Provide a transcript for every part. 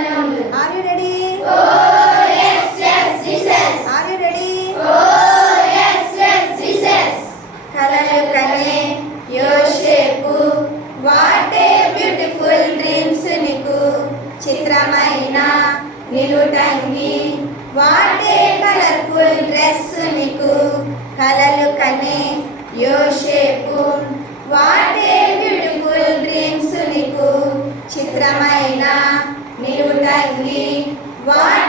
వందనములు are you ready oh yes yes Jesus are you ready oh yes yes కలలు కనే యోషేపు what a beautiful dreams నీకు. చిత్రమైన నిలుటంగి వాట్ ఏ కలర్ఫుల్ డ్రెస్ నీకు. కలలు కనే యోషేపు వాట్ చిత్రమైన నిలుటంగి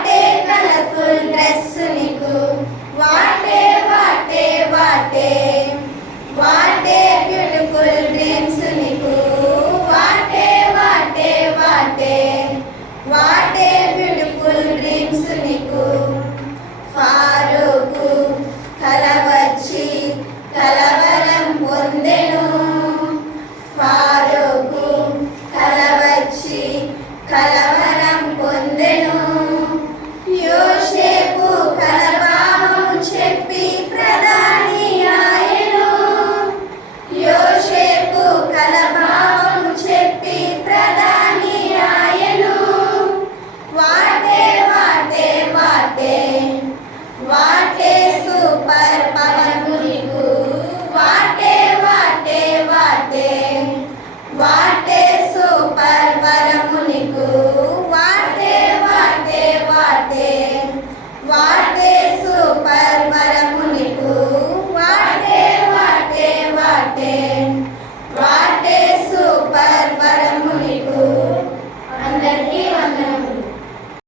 来来爸